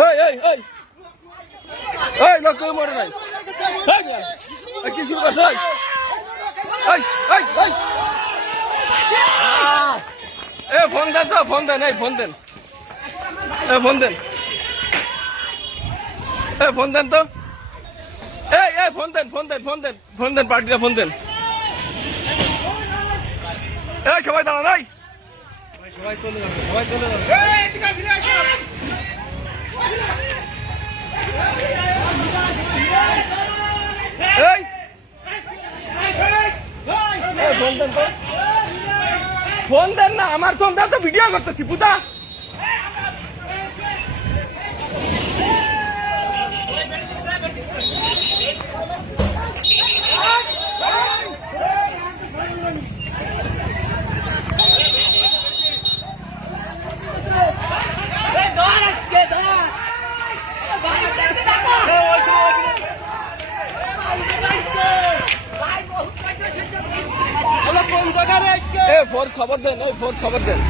এই এই এই এই লোক কেউ মরে নাই কি শুরু করছে এই এই এই এ ফোন দেন তো ফোন দেন এই ফোন দেন এ ফোন দেন এ ফোন দেন তো এই এই ফোন দেন ফোন দেন ফোন দেন ফোন দেন পার্টিটা ফোন দেন এই সবাই দাঁড়ান এই সবাই চলে যাবে সবাই চলে যাবে এই ফোন দেন তো ফোন দেন না আমার ফোন দেন তো ভিডিও করতেছি পুতা ফোর্স খবর দেন ওই ফোর্স খবর দেন